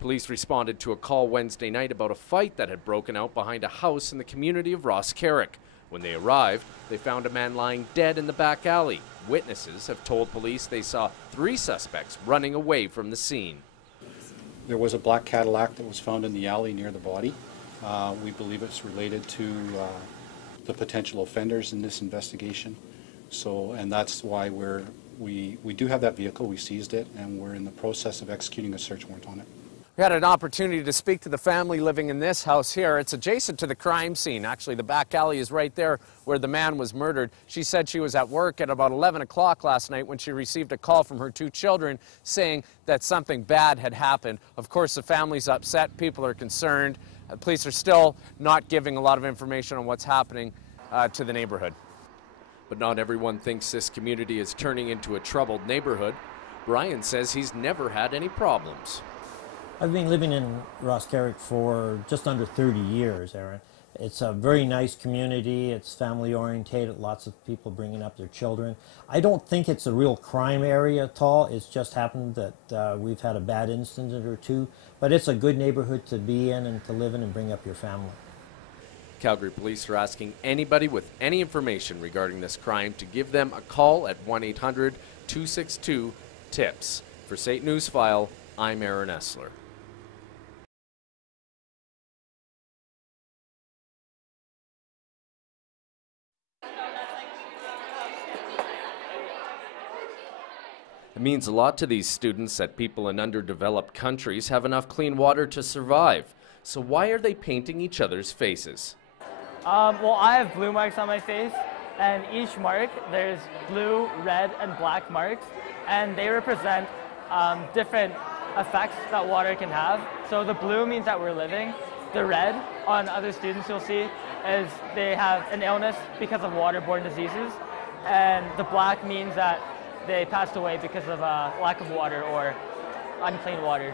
Police responded to a call Wednesday night about a fight that had broken out behind a house in the community of Ross Carrick. When they arrived, they found a man lying dead in the back alley. Witnesses have told police they saw 3 suspects running away from the scene. There was a black Cadillac that was found in the alley near the body. We believe it's related to the potential offenders in this investigation. And that's why we do have that vehicle. We seized it, and we're in the process of executing a search warrant on it. We had an opportunity to speak to the family living in this house here. It's adjacent to the crime scene. Actually, the back alley is right there where the man was murdered. She said she was at work at about 11 o'clock last night when she received a call from her 2 children saying that something bad had happened. Of course, the family's upset. People are concerned. Police are still not giving a lot of information on what's happening to the neighborhood. But not everyone thinks this community is turning into a troubled neighborhood. Brian says he's never had any problems. I've been living in Ross Carrick for just under 30 years, Aaron. It's a very nice community. It's family orientated, lots of people bringing up their children. I don't think it's a real crime area at all. It's just happened that we've had a bad incident or 2, but it's a good neighborhood to be in and to live in and bring up your family. Calgary police are asking anybody with any information regarding this crime to give them a call at 1-800-262-TIPS. For SAIT News File, I'm Aaron Esler. It means a lot to these students that people in underdeveloped countries have enough clean water to survive. So why are they painting each other's faces? Well, I have blue marks on my face, and each mark, there's blue, red, and black marks, and they represent different effects that water can have. So the blue means that we're living. The red, on other students you'll see, is they have an illness because of waterborne diseases, and the black means that they passed away because of lack of water or unclean water.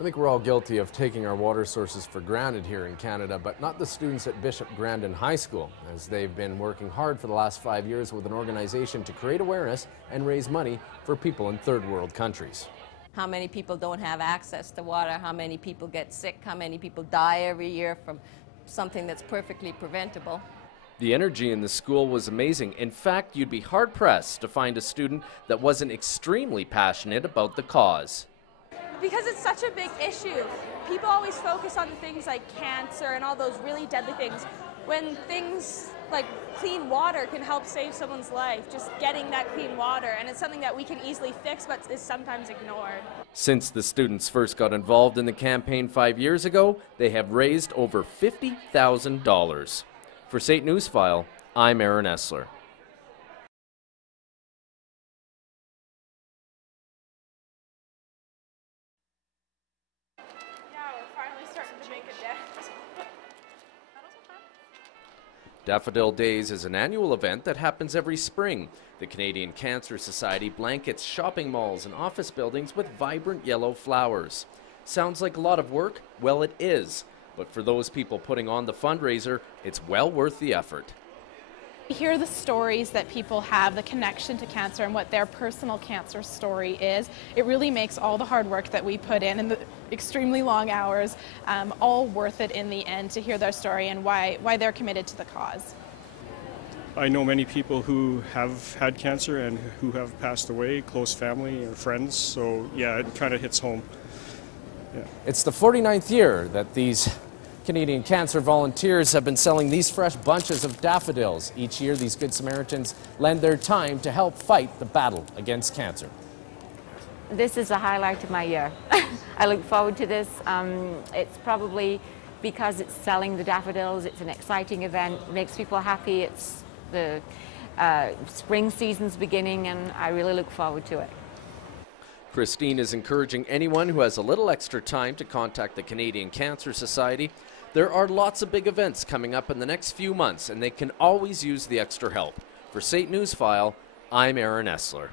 I think we're all guilty of taking our water sources for granted here in Canada, but not the students at Bishop Grandin High School, as they've been working hard for the last 5 years with an organization to create awareness and raise money for people in third world countries. How many people don't have access to water, how many people get sick, how many people die every year from something that's perfectly preventable. The energy in the school was amazing. In fact, you'd be hard-pressed to find a student that wasn't extremely passionate about the cause. Because it's such a big issue, people always focus on things like cancer and all those really deadly things, when things like clean water can help save someone's life, just getting that clean water, and it's something that we can easily fix but is sometimes ignored. Since the students first got involved in the campaign 5 years ago, they have raised over $50,000. For SAIT News File, I'm Aaron Esler. Daffodil Days is an annual event that happens every spring. The Canadian Cancer Society blankets shopping malls and office buildings with vibrant yellow flowers. Sounds like a lot of work? Well, it is. But for those people putting on the fundraiser, it's well worth the effort. We hear the stories that people have, the connection to cancer and what their personal cancer story is. It really makes all the hard work that we put in and the extremely long hours all worth it in the end to hear their story and why they're committed to the cause. I know many people who have had cancer and who have passed away, close family or friends, so yeah, it kind of hits home. Yeah. It's the 49th year that these Canadian Cancer volunteers have been selling these fresh bunches of daffodils. Each year, these Good Samaritans lend their time to help fight the battle against cancer. This is a highlight of my year. I look forward to this. It's probably because it's selling the daffodils. It's an exciting event, makes people happy. It's the spring season's beginning, and I really look forward to it. Christine is encouraging anyone who has a little extra time to contact the Canadian Cancer Society. There are lots of big events coming up in the next few months, and they can always use the extra help. For SAIT News File, I'm Aaron Esler.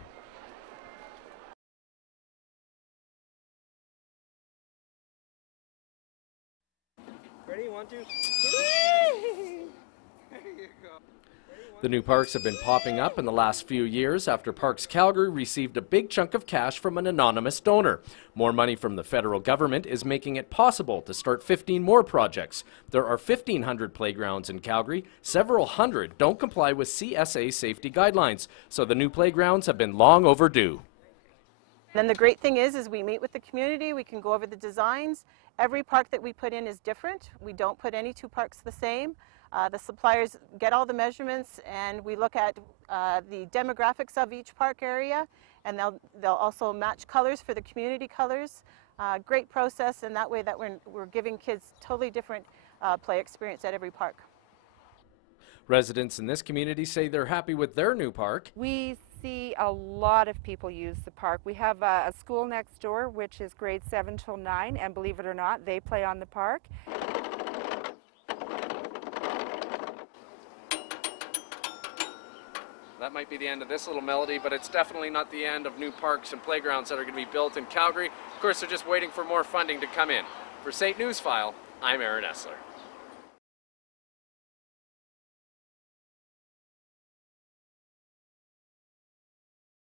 Ready? 1, 2, 3. There you go. The new parks have been popping up in the last few years after Parks Calgary received a big chunk of cash from an anonymous donor. More money from the federal government is making it possible to start 15 more projects. There are 1,500 playgrounds in Calgary. Several hundred don't comply with CSA safety guidelines, so the new playgrounds have been long overdue. Then the great thing is we meet with the community, we can go over the designs. Every park that we put in is different. We don't put any two parks the same. The suppliers get all the measurements, and we look at the demographics of each park area, and they'll also match colors for the community colors. Great process, and that way that we're giving kids totally different play experience at every park. Residents in this community say they're happy with their new park. We see a lot of people use the park. We have a school next door, which is grades 7 till 9, and believe it or not, they play on the park. That might be the end of this little melody, but it's definitely not the end of new parks and playgrounds that are going to be built in Calgary. Of course, they're just waiting for more funding to come in. For SAIT News File, I'm Aaron Esler.